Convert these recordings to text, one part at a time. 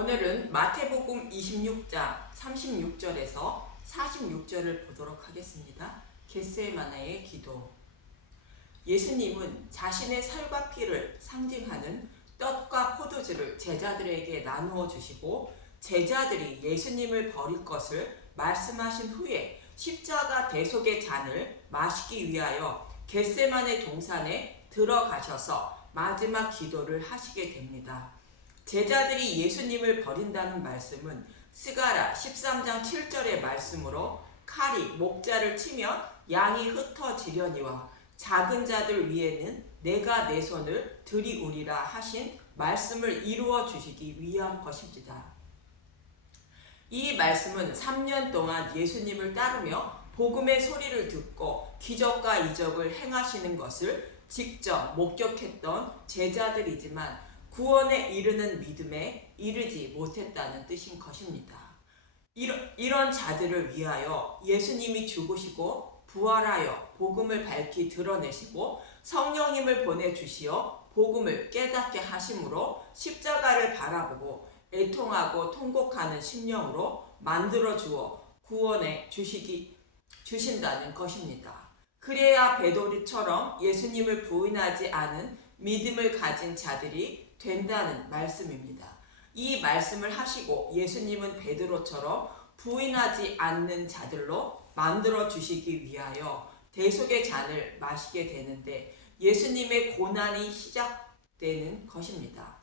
오늘은 마태복음 26장 36절에서 46절을 보도록 하겠습니다. 겟세마네의 기도. 예수님은 자신의 살과 피를 상징하는 떡과 포도주를 제자들에게 나누어 주시고 제자들이 예수님을 버릴 것을 말씀하신 후에 십자가 대속의 잔을 마시기 위하여 겟세마네 동산에 들어가셔서 마지막 기도를 하시게 됩니다. 제자들이 예수님을 버린다는 말씀은 스가랴 13장 7절의 말씀으로 칼이 목자를 치면 양이 흩어지려니와 작은 자들 위에는 내가 내 손을 들이우리라 하신 말씀을 이루어 주시기 위한 것입니다. 이 말씀은 3년 동안 예수님을 따르며 복음의 소리를 듣고 기적과 이적을 행하시는 것을 직접 목격했던 제자들이지만 구원에 이르는 믿음에 이르지 못했다는 뜻인 것입니다. 이런 자들을 위하여 예수님이 죽으시고 부활하여 복음을 밝히 드러내시고 성령님을 보내주시어 복음을 깨닫게 하심으로 십자가를 바라보고 애통하고 통곡하는 심령으로 만들어 주어 구원해 주신다는 것입니다. 그래야 베드로처럼 예수님을 부인하지 않은 믿음을 가진 자들이 된다는 말씀입니다. 이 말씀을 하시고 예수님은 베드로처럼 부인하지 않는 자들로 만들어 주시기 위하여 대속의 잔을 마시게 되는데 예수님의 고난이 시작되는 것입니다.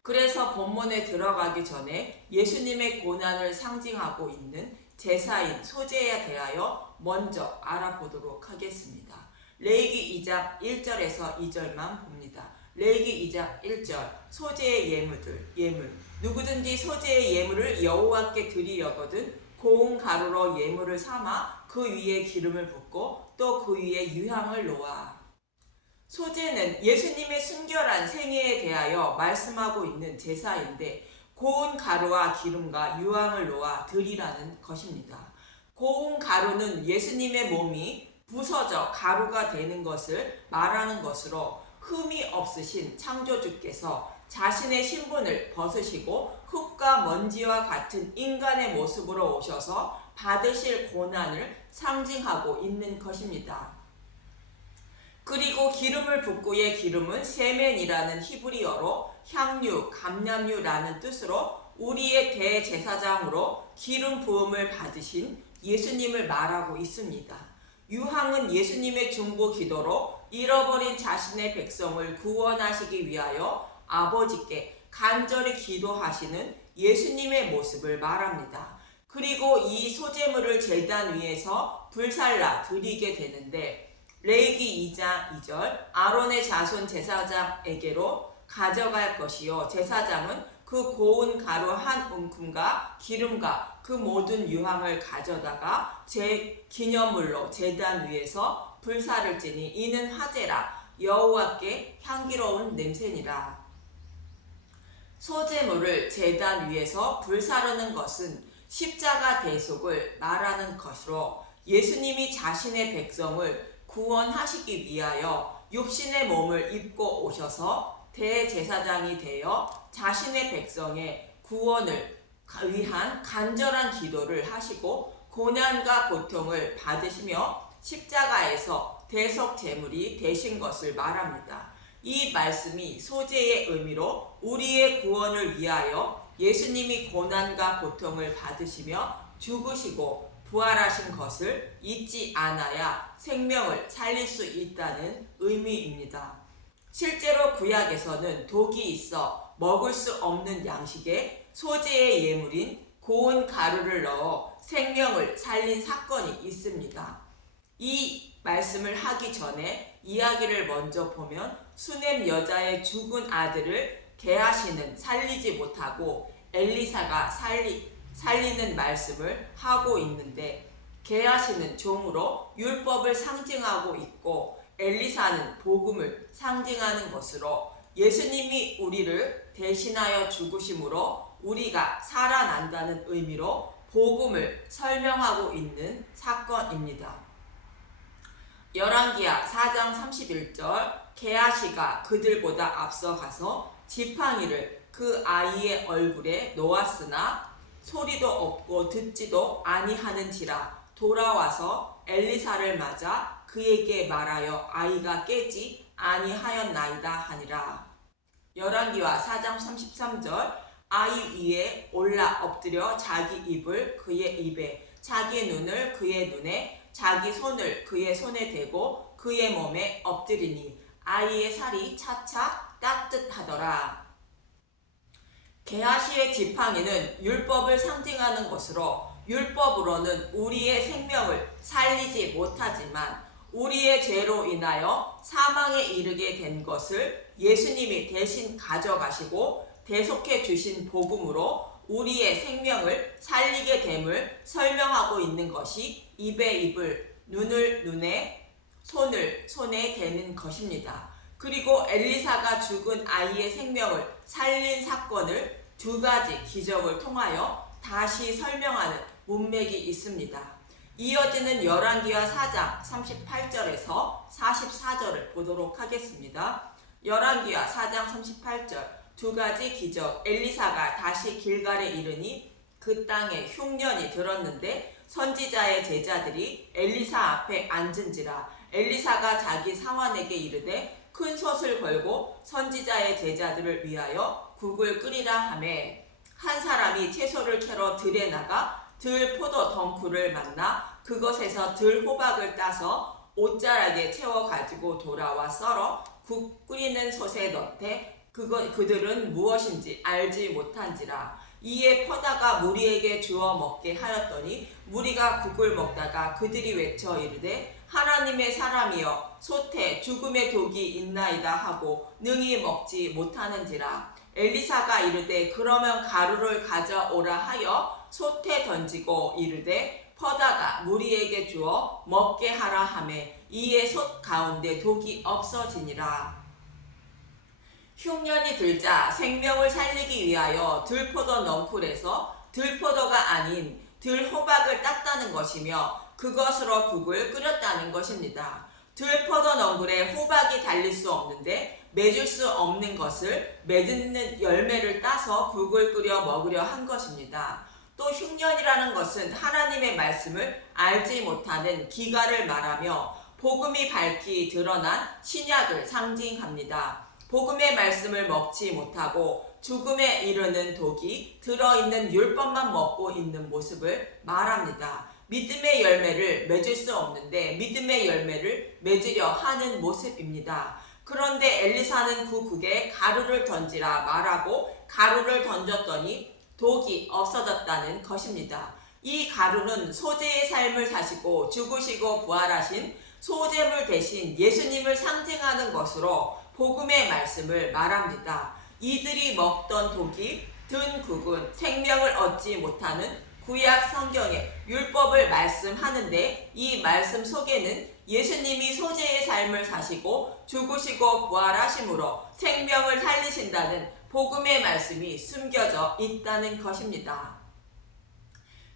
그래서 본문에 들어가기 전에 예수님의 고난을 상징하고 있는 제사인 소제에 대하여 먼저 알아보도록 하겠습니다. 레위기 2장 1절에서 2절만 봅니다. 레위기 2장 1절 소제의 예물 누구든지 소제의 예물을 여호와께 드리려거든 고운 가루로 예물을 삼아 그 위에 기름을 붓고 또 그 위에 유향을 놓아. 소제는 예수님의 순결한 생애에 대하여 말씀하고 있는 제사인데 고운 가루와 기름과 유향을 놓아 드리라는 것입니다. 고운 가루는 예수님의 몸이 부서져 가루가 되는 것을 말하는 것으로 흠이 없으신 창조주께서 자신의 신분을 벗으시고 흙과 먼지와 같은 인간의 모습으로 오셔서 받으실 고난을 상징하고 있는 것입니다. 그리고 기름을 붓고의 기름은 세멘이라는 히브리어로 향유, 감람유라는 뜻으로 우리의 대제사장으로 기름 부음을 받으신 예수님을 말하고 있습니다. 유향은 예수님의 중보 기도로 잃어버린 자신의 백성을 구원하시기 위하여 아버지께 간절히 기도하시는 예수님의 모습을 말합니다. 그리고 이 소제물을 제단 위에서 불살라 드리게 되는데 레위기 2장 2절 아론의 자손 제사장에게로 가져갈 것이요 제사장은 그 고운 가루 한 움큼과 기름과 그 모든 유향을 가져다가 제 기념물로 제단 위에서 불사를 지니 이는 화제라 여호와께 향기로운 냄새니라. 소제물을 제단 위에서 불사르는 것은 십자가 대속을 말하는 것으로 예수님이 자신의 백성을 구원하시기 위하여 육신의 몸을 입고 오셔서 대제사장이 되어 자신의 백성의 구원을 위한 간절한 기도를 하시고 고난과 고통을 받으시며 십자가에서 대속 제물이 되신 것을 말합니다. 이 말씀이 소제의 의미로 우리의 구원을 위하여 예수님이 고난과 고통을 받으시며 죽으시고 부활하신 것을 잊지 않아야 생명을 살릴 수 있다는 의미입니다. 실제로 구약에서는 독이 있어 먹을 수 없는 양식에 소제의 예물인 고운 가루를 넣어 생명을 살린 사건이 있습니다. 이 말씀을 하기 전에 이야기를 먼저 보면 수넴 여자의 죽은 아들을 게하시는 살리지 못하고 엘리사가 살리는 말씀을 하고 있는데 게하시는 종으로 율법을 상징하고 있고 엘리사는 복음을 상징하는 것으로 예수님이 우리를 대신하여 죽으심으로 우리가 살아난다는 의미로 복음을 설명하고 있는 사건입니다. 열왕기하 4장 31절 게하시가 그들보다 앞서가서 지팡이를 그 아이의 얼굴에 놓았으나 소리도 없고 듣지도 아니하는지라 돌아와서 엘리사를 맞아 그에게 말하여 아이가 깨지 아니하였나이다 하니라. 열왕기와 4장 33절 아이 위에 올라 엎드려 자기 입을 그의 입에 자기 눈을 그의 눈에 자기 손을 그의 손에 대고 그의 몸에 엎드리니 아이의 살이 차차 따뜻하더라. 게하시의 지팡이는 율법을 상징하는 것으로 율법으로는 우리의 생명을 살리지 못하지만 우리의 죄로 인하여 사망에 이르게 된 것을 예수님이 대신 가져가시고 대속해 주신 복음으로 우리의 생명을 살리게 됨을 설명하고 있는 것이 입에 입을, 눈을 눈에, 손을 손에 대는 것입니다. 그리고 엘리사가 죽은 아이의 생명을 살린 사건을 두 가지 기적을 통하여 다시 설명하는 문맥이 있습니다. 이어지는 열왕기와 4장 38절에서 44절을 보도록 하겠습니다. 열왕기와 4장 38절 두 가지 기적. 엘리사가 다시 길갈에 이르니 그 땅에 흉년이 들었는데 선지자의 제자들이 엘리사 앞에 앉은지라. 엘리사가 자기 사환에게 이르되 큰 솥을 걸고 선지자의 제자들을 위하여 국을 끓이라 하매 한 사람이 채소를 캐러 들에 나가 들 포도 덩쿨을 만나 그것에서 들 호박을 따서 옷자락에 채워 가지고 돌아와 썰어 국 끓이는 솥에 넣되 그들은 무엇인지 알지 못한지라. 이에 퍼다가 무리에게 주어 먹게 하였더니 무리가 국을 먹다가 그들이 외쳐 이르되 하나님의 사람이여 솥에 죽음의 독이 있나이다 하고 능히 먹지 못하는지라. 엘리사가 이르되 그러면 가루를 가져오라 하여 솥에 던지고 이르되 퍼다가 무리에게 주어 먹게 하라 하매 이에 솥 가운데 독이 없어지니라. 흉년이 들자 생명을 살리기 위하여 들포도 넝쿨에서 들포도가 아닌 들호박을 땄다는 것이며 그것으로 국을 끓였다는 것입니다. 들포도 넝쿨에 호박이 달릴 수 없는데 맺을 수 없는 것을 맺는 열매를 따서 국을 끓여 먹으려 한 것입니다. 또 흉년이라는 것은 하나님의 말씀을 알지 못하는 기갈을 말하며 복음이 밝히 드러난 신약을 상징합니다. 복음의 말씀을 먹지 못하고 죽음에 이르는 독이 들어있는 율법만 먹고 있는 모습을 말합니다. 믿음의 열매를 맺을 수 없는데 믿음의 열매를 맺으려 하는 모습입니다. 그런데 엘리사는 그 국에 가루를 던지라 말하고 가루를 던졌더니 독이 없어졌다는 것입니다. 이 가루는 소재의 삶을 사시고 죽으시고 부활하신 소재물 대신 예수님을 상징하는 것으로 복음의 말씀을 말합니다. 이들이 먹던 독이 든 국은 생명을 얻지 못하는 구약 성경의 율법을 말씀하는데 이 말씀 속에는 예수님이 소재의 삶을 사시고 죽으시고 부활하심으로 생명을 살리신다는 복음의 말씀이 숨겨져 있다는 것입니다.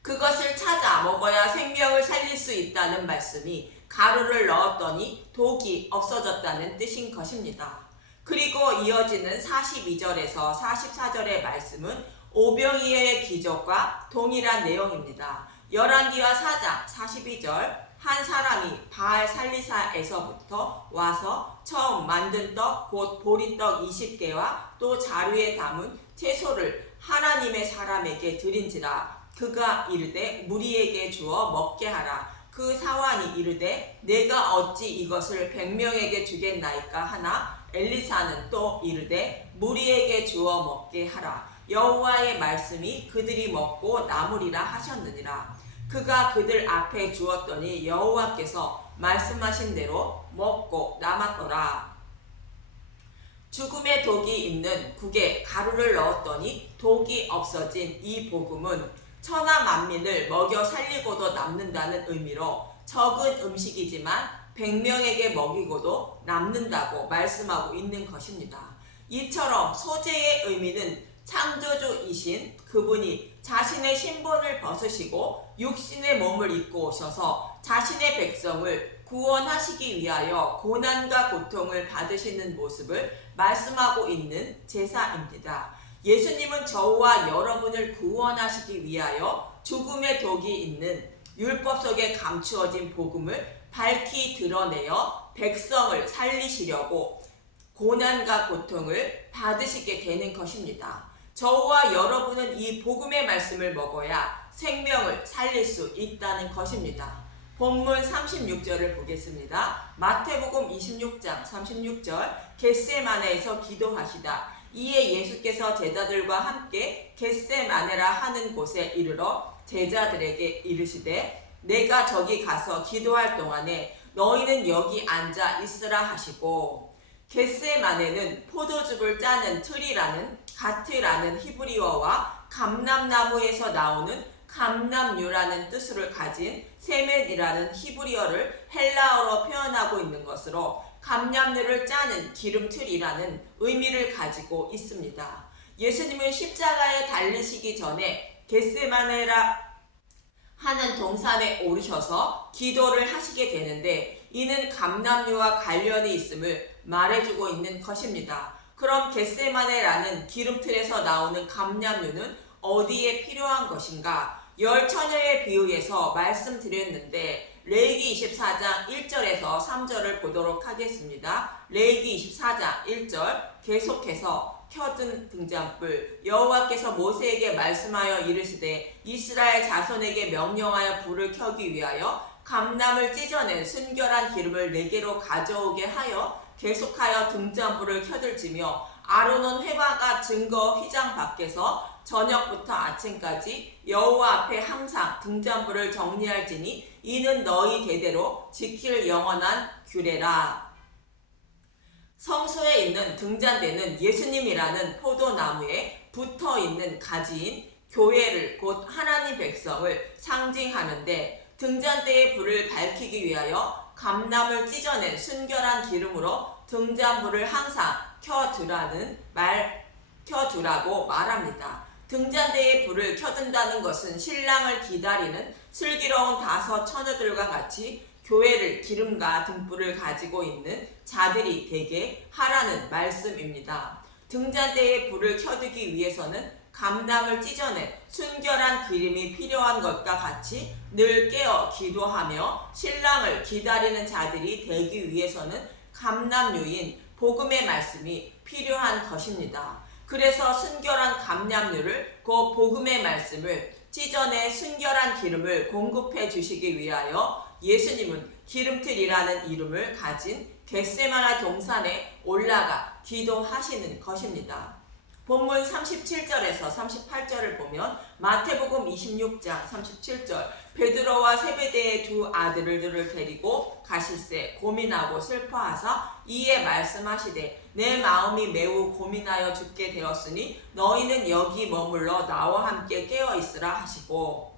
그것을 찾아 먹어야 생명을 살릴 수 있다는 말씀이 가루를 넣었더니 독이 없어졌다는 뜻인 것입니다. 그리고 이어지는 42절에서 44절의 말씀은 오병이어의 기적과 동일한 내용입니다. 열왕기와 4장 42절 한 사람이 바알 살리사에서부터 와서 처음 만든 떡 곧 보리떡 20개와 또 자루에 담은 채소를 하나님의 사람에게 드린지라. 그가 이르되 무리에게 주어 먹게 하라. 그 사환이 이르되 내가 어찌 이것을 100명에게 주겠나이까 하나 엘리사는 또 이르되 무리에게 주어 먹게 하라. 여호와의 말씀이 그들이 먹고 남으리라 하셨느니라. 그가 그들 앞에 주었더니 여호와께서 말씀하신 대로 먹고 남았더라. 죽음의 독이 있는 국에 가루를 넣었더니 독이 없어진 이 복음은 천하 만민을 먹여 살리고도 남는다는 의미로 적은 음식이지만 100명에게 먹이고도 남는다고 말씀하고 있는 것입니다. 이처럼 소재의 의미는 창조주이신 그분이 자신의 신분을 벗으시고 육신의 몸을 입고 오셔서 자신의 백성을 구원하시기 위하여 고난과 고통을 받으시는 모습을 말씀하고 있는 제사입니다. 예수님은 저와 여러분을 구원하시기 위하여 죽음의 독이 있는 율법 속에 감추어진 복음을 밝히 드러내어 백성을 살리시려고 고난과 고통을 받으시게 되는 것입니다. 저와 여러분은 이 복음의 말씀을 먹어야 생명을 살릴 수 있다는 것입니다. 본문 36절을 보겠습니다. 마태복음 26장 36절. 겟세마네에서 기도하시다. 이에 예수께서 제자들과 함께 겟세마네라 하는 곳에 이르러 제자들에게 이르시되 내가 저기 가서 기도할 동안에 너희는 여기 앉아 있으라 하시고, 겟세마네는 포도즙을 짜는 틀이라는 가트라는 히브리어와 감람나무에서 나오는 감람유라는 뜻을 가진 세멘이라는 히브리어를 헬라어로 표현하고 있는 것으로 감람유를 짜는 기름틀이라는 의미를 가지고 있습니다. 예수님은 십자가에 달리시기 전에 겟세마네라 하는 동산에 오르셔서 기도를 하시게 되는데, 이는 감람유와 관련이 있음을 말해주고 있는 것입니다. 그럼 겟세마네라는 기름틀에서 나오는 감람유는 어디에 필요한 것인가? 열 처녀에 비유해서 말씀드렸는데 레위기 24장 1절에서 3절을 보도록 하겠습니다. 레위기 24장 1절. 계속해서 켜든 등잔불 여호와께서 모세에게 말씀하여 이르시되 이스라엘 자손에게 명령하여 불을 켜기 위하여 감람을 찢어낸 순결한 기름을 네개로 가져오게 하여 계속하여 등잔불을 켜들지며 아론은 회막과 증거 휘장 밖에서 저녁부터 아침까지 여호와 앞에 항상 등잔불을 정리할지니 이는 너희 대대로 지킬 영원한 규례라. 성소에 있는 등잔대는 예수님이라는 포도나무에 붙어있는 가지인 교회를 곧 하나님 백성을 상징하는데, 등잔대의 불을 밝히기 위하여 감람을 찢어낸 순결한 기름으로 등잔불을 항상 켜두라고 말합니다. 등잔대의 불을 켜둔다는 것은 신랑을 기다리는 슬기로운 다섯 처녀들과 같이 교회를 기름과 등불을 가지고 있는 자들이 되게 하라는 말씀입니다. 등잔대에 불을 켜두기 위해서는 감람을 찢어낸 순결한 기름이 필요한 것과 같이 늘 깨어 기도하며 신랑을 기다리는 자들이 되기 위해서는 감람유인 복음의 말씀이 필요한 것입니다. 그래서 순결한 감람유를 그 복음의 말씀을 찢어내 순결한 기름을 공급해 주시기 위하여 예수님은 기름틀이라는 이름을 가진 겟세마네 동산에 올라가 기도하시는 것입니다. 본문 37절에서 38절을 보면 마태복음 26장 37절. 베드로와 세베대의 두 아들들을 데리고 가실새 고민하고 슬퍼하사 이에 말씀하시되 내 마음이 매우 고민하여 죽게 되었으니 너희는 여기 머물러 나와 함께 깨어 있으라 하시고,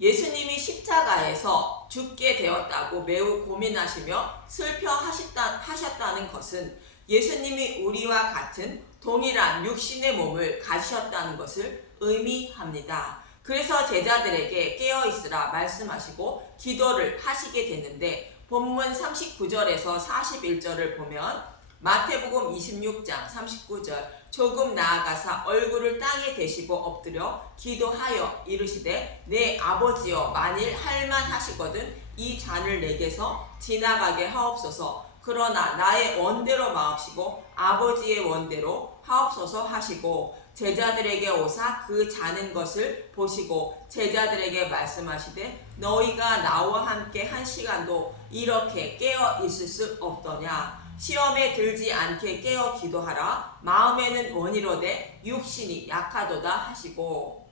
예수님이 십자가에서 죽게 되었다고 매우 고민하시며 슬퍼하셨다는 것은 예수님이 우리와 같은 동일한 육신의 몸을 가지셨다는 것을 의미합니다. 그래서 제자들에게 깨어있으라 말씀하시고 기도를 하시게 되는데, 본문 39절에서 41절을 보면 마태복음 26장 39절. 조금 나아가사 얼굴을 땅에 대시고 엎드려 기도하여 이르시되 내 아버지여 만일 할만하시거든 이 잔을 내게서 지나가게 하옵소서. 그러나 나의 원대로 마옵시고 아버지의 원대로 하옵소서 하시고, 제자들에게 오사 그 자는 것을 보시고 제자들에게 말씀하시되 너희가 나와 함께 한 시간도 이렇게 깨어 있을 수 없더냐. 시험에 들지 않게 깨어 기도하라. 마음에는 원이로되 육신이 약하도다 하시고,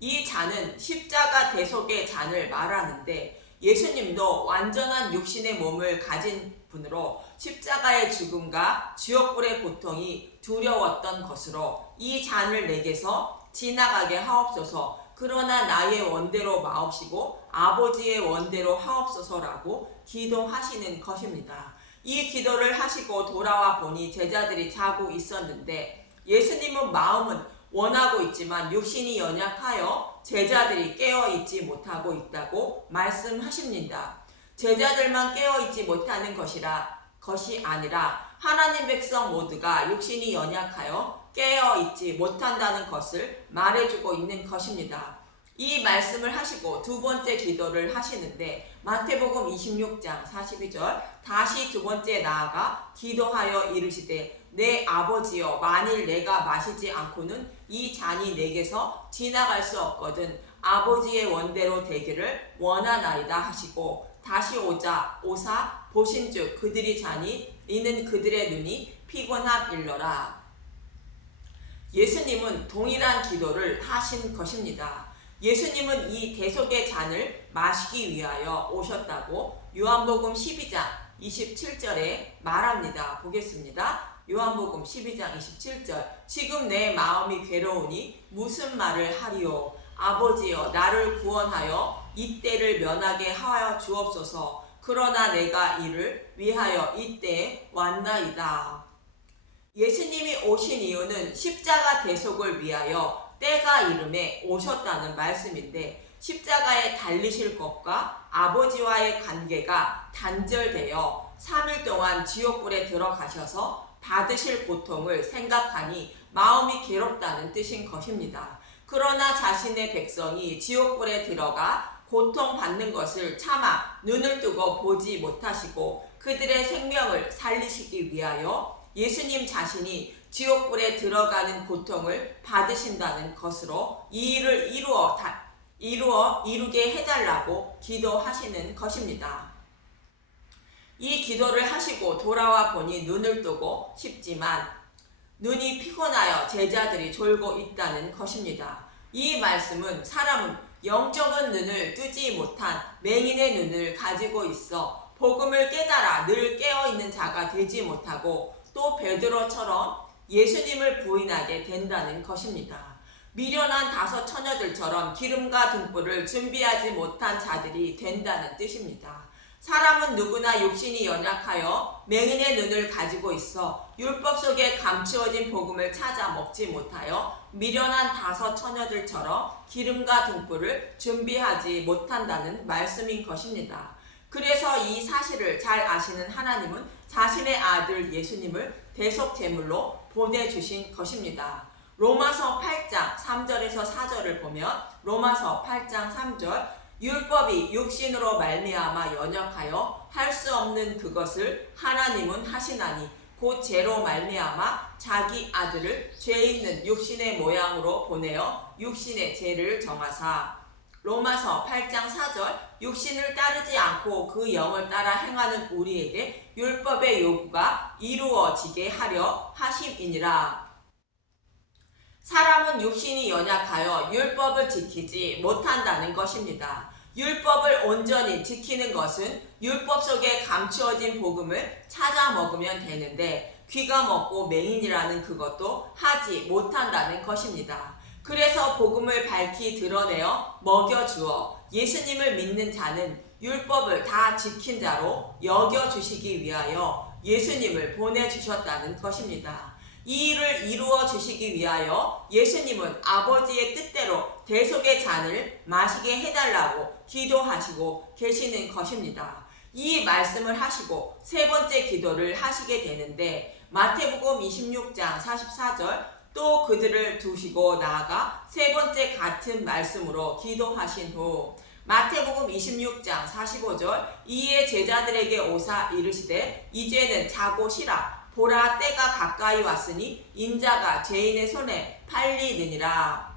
이 잔은 십자가 대속의 잔을 말하는데 예수님도 완전한 육신의 몸을 가진 분으로 십자가의 죽음과 지옥불의 고통이 두려웠던 것으로 이 잔을 내게서 지나가게 하옵소서. 그러나 나의 원대로 마옵시고 아버지의 원대로 하옵소서라고 기도하시는 것입니다. 이 기도를 하시고 돌아와 보니 제자들이 자고 있었는데, 예수님은 마음은 원하고 있지만 육신이 연약하여 제자들이 깨어있지 못하고 있다고 말씀하십니다. 제자들만 깨어있지 못하는 것이 아니라 하나님 백성 모두가 육신이 연약하여 깨어 있지 못한다는 것을 말해주고 있는 것입니다. 이 말씀을 하시고 두 번째 기도를 하시는데 마태복음 26장 42절 다시 두 번째 나아가 기도하여 이르시되 내 아버지여 만일 내가 마시지 않고는 이 잔이 내게서 지나갈 수 없거든 아버지의 원대로 되기를 원하나이다 하시고 다시 오사 보신즉 그들이 자니 이는 그들의 눈이 피곤함일러라. 예수님은 동일한 기도를 하신 것입니다. 예수님은 이 대속의 잔을 마시기 위하여 오셨다고 요한복음 12장 27절에 말합니다. 보겠습니다. 요한복음 12장 27절 지금 내 마음이 괴로우니 무슨 말을 하리요 아버지여 나를 구원하여 이때를 면하게 하여 주옵소서 그러나 내가 이를 위하여 이때에 왔나이다. 예수님이 오신 이유는 십자가 대속을 위하여 때가 이름에 오셨다는 말씀인데 십자가에 달리실 것과 아버지와의 관계가 단절되어 3일 동안 지옥불에 들어가셔서 받으실 고통을 생각하니 마음이 괴롭다는 뜻인 것입니다. 그러나 자신의 백성이 지옥불에 들어가 고통받는 것을 참아 눈을 뜨고 보지 못하시고 그들의 생명을 살리시기 위하여 예수님 자신이 지옥불에 들어가는 고통을 받으신다는 것으로 이 일을 이루게 해달라고 기도하시는 것입니다. 이 기도를 하시고 돌아와 보니 눈을 뜨고 싶지만 눈이 피곤하여 제자들이 졸고 있다는 것입니다. 이 말씀은 사람은 영적인 눈을 뜨지 못한 맹인의 눈을 가지고 있어 복음을 깨달아 늘 깨어있는 자가 되지 못하고 또 베드로처럼 예수님을 부인하게 된다는 것입니다. 미련한 다섯 처녀들처럼 기름과 등불을 준비하지 못한 자들이 된다는 뜻입니다. 사람은 누구나 육신이 연약하여 맹인의 눈을 가지고 있어 율법 속에 감추어진 복음을 찾아 먹지 못하여 미련한 다섯 처녀들처럼 기름과 등불을 준비하지 못한다는 말씀인 것입니다. 그래서 이 사실을 잘 아시는 하나님은 자신의 아들 예수님을 대속 제물로 보내주신 것입니다. 로마서 8장 3절에서 4절을 보면 로마서 8장 3절 율법이 육신으로 말미암아 연약하여 할 수 없는 그것을 하나님은 하시나니 곧 죄로 말미암아 자기 아들을 죄 있는 육신의 모양으로 보내어 육신의 죄를 정하사 로마서 8장 4절 육신을 따르지 않고 그 영을 따라 행하는 우리에게 율법의 요구가 이루어지게 하려 하심이니라. 사람은 육신이 연약하여 율법을 지키지 못한다는 것입니다. 율법을 온전히 지키는 것은 율법 속에 감추어진 복음을 찾아 먹으면 되는데 귀가 먹고 맹인이라는 그것도 하지 못한다는 것입니다. 그래서 복음을 밝히 드러내어 먹여주어 예수님을 믿는 자는 율법을 다 지킨 자로 여겨주시기 위하여 예수님을 보내주셨다는 것입니다. 이 일을 이루어 주시기 위하여 예수님은 아버지의 뜻대로 대속의 잔을 마시게 해달라고 기도하시고 계시는 것입니다. 이 말씀을 하시고 세 번째 기도를 하시게 되는데 마태복음 26장 44절 또 그들을 두시고 나아가 세 번째 같은 말씀으로 기도하신 후 마태복음 26장 45절 이에 제자들에게 오사 이르시되 이제는 자고 쉬라 보라 때가 가까이 왔으니 인자가 죄인의 손에 팔리느니라.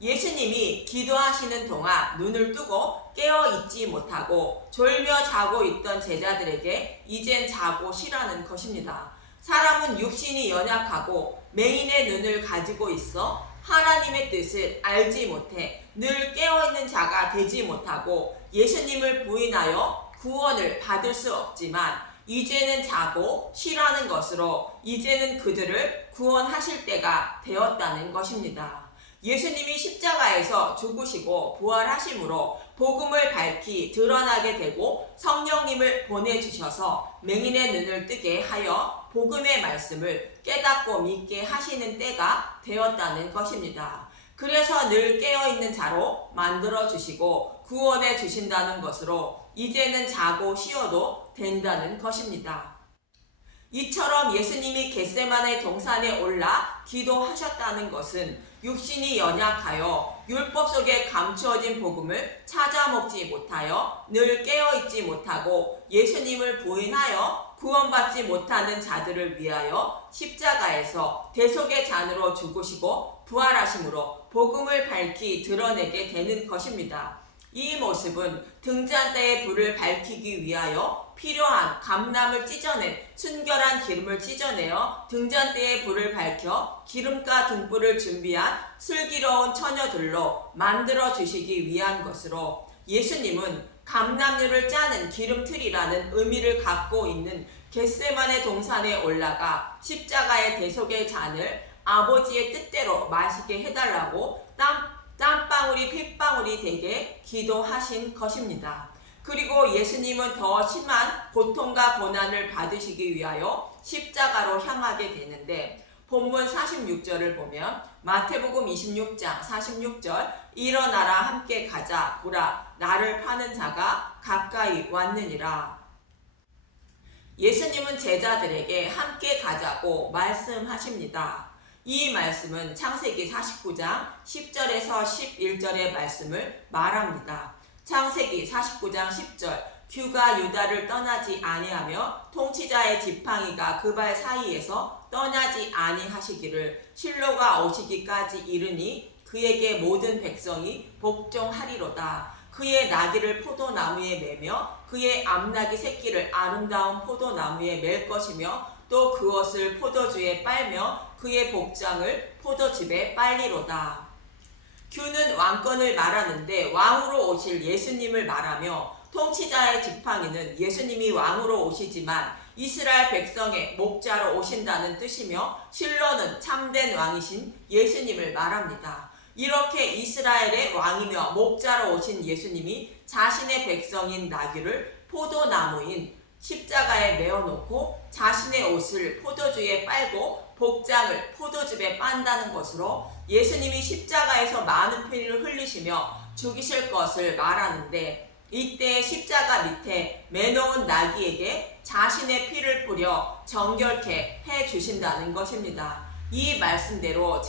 예수님이 기도하시는 동안 눈을 뜨고 깨어 있지 못하고 졸며 자고 있던 제자들에게 이젠 자고 쉬라는 것입니다. 사람은 육신이 연약하고 맹인의 눈을 가지고 있어 하나님의 뜻을 알지 못해 늘 깨어있는 자가 되지 못하고 예수님을 부인하여 구원을 받을 수 없지만 이제는 자고 쉬라는 것으로 이제는 그들을 구원하실 때가 되었다는 것입니다. 예수님이 십자가에서 죽으시고 부활하심으로 복음을 밝히 드러나게 되고 성령님을 보내주셔서 맹인의 눈을 뜨게 하여 복음의 말씀을 깨닫고 믿게 하시는 때가 되었다는 것입니다. 그래서 늘 깨어있는 자로 만들어주시고 구원해 주신다는 것으로 이제는 자고 쉬어도 된다는 것입니다. 이처럼 예수님이 겟세마네 동산에 올라 기도하셨다는 것은 육신이 연약하여 율법 속에 감추어진 복음을 찾아 먹지 못하여 늘 깨어있지 못하고 예수님을 부인하여 구원받지 못하는 자들을 위하여 십자가에서 대속의 잔으로 죽으시고 부활하심으로 복음을 밝히 드러내게 되는 것입니다. 이 모습은 등잔대의 불을 밝히기 위하여 필요한 감람을 찢어낸 순결한 기름을 찢어내어 등잔대의 불을 밝혀 기름과 등불을 준비한 슬기로운 처녀들로 만들어 주시기 위한 것으로 예수님은 감람류를 짜는 기름틀이라는 의미를 갖고 있는 겟세마네 동산에 올라가 십자가의 대속의 잔을 아버지의 뜻대로 마시게 해달라고 땀방울이 핏방울이 되게 기도하신 것입니다. 그리고 예수님은 더 심한 고통과 고난을 받으시기 위하여 십자가로 향하게 되는데 본문 46절을 보면 마태복음 26장 46절 일어나라 함께 가자 보라 나를 파는 자가 가까이 왔느니라. 예수님은 제자들에게 함께 가자고 말씀하십니다. 이 말씀은 창세기 49장 10절에서 11절의 말씀을 말합니다. 창세기 49장 10절 규가 유다를 떠나지 아니하며 통치자의 지팡이가 그 발 사이에서 떠나지 아니하시기를 실로가 오시기까지 이르니 그에게 모든 백성이 복종하리로다. 그의 나귀를 포도나무에 매며 그의 암나귀 새끼를 아름다운 포도나무에 맬 것이며 또 그것을 포도주에 빨며 그의 복장을 포도즙에 빨리로다. 규는 왕권을 말하는데 왕으로 오실 예수님을 말하며 통치자의 지팡이는 예수님이 왕으로 오시지만 이스라엘 백성의 목자로 오신다는 뜻이며 실로는 참된 왕이신 예수님을 말합니다. 이렇게 이스라엘의 왕이며 목자로 오신 예수님이 자신의 백성인 나귀를 포도나무인 십자가에 메어놓고 자신의 옷을 포도주에 빨고 복장을 포도즙에 빤다는 것으로 예수님이 십자가에서 많은 피를 흘리시며 죽이실 것을 말하는데 이때 십자가 밑에 매놓은 나귀에게 자신의 피를 뿌려 정결케 해주신다는 것입니다. 이 말씀대로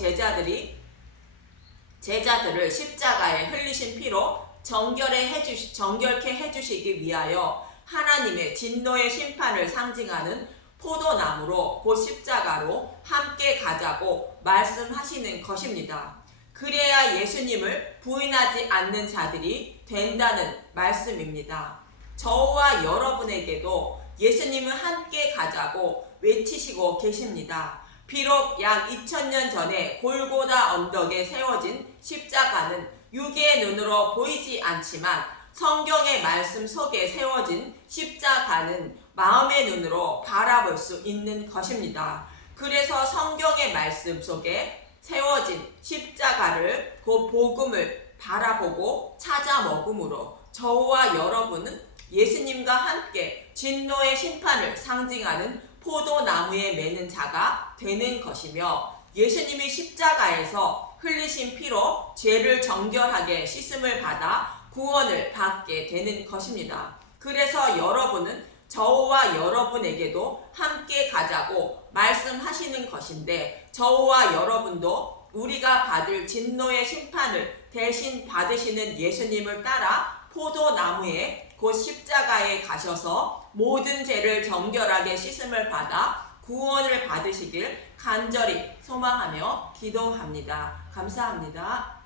제자들을 십자가에 흘리신 피로 정결케 해주시기 위하여 하나님의 진노의 심판을 상징하는 포도나무로 곧 십자가로 함께 가자고 말씀하시는 것입니다. 그래야 예수님을 부인하지 않는 자들이 된다는 말씀입니다. 저와 여러분에게도 예수님을 함께 가자고 외치시고 계십니다. 비록 약 2000년 전에 골고다 언덕에 세워진 십자가는 육의 눈으로 보이지 않지만 성경의 말씀 속에 세워진 십자가는 마음의 눈으로 바라볼 수 있는 것입니다. 그래서 성경의 말씀 속에 세워진 십자가를 그 복음을 바라보고 찾아 먹음으로 저와 여러분은 예수님과 함께 진노의 심판을 상징하는 포도나무에 매는 자가 되는 것이며 예수님이 십자가에서 흘리신 피로 죄를 정결하게 씻음을 받아 구원을 받게 되는 것입니다. 그래서 여러분은 저와 여러분에게도 함께 가자고 말씀하시는 것인데 저와 여러분도 우리가 받을 진노의 심판을 대신 받으시는 예수님을 따라 포도나무에 곧 십자가에 가셔서 모든 죄를 정결하게 씻음을 받아 구원을 받으시길 간절히 소망하며 기도합니다. 감사합니다.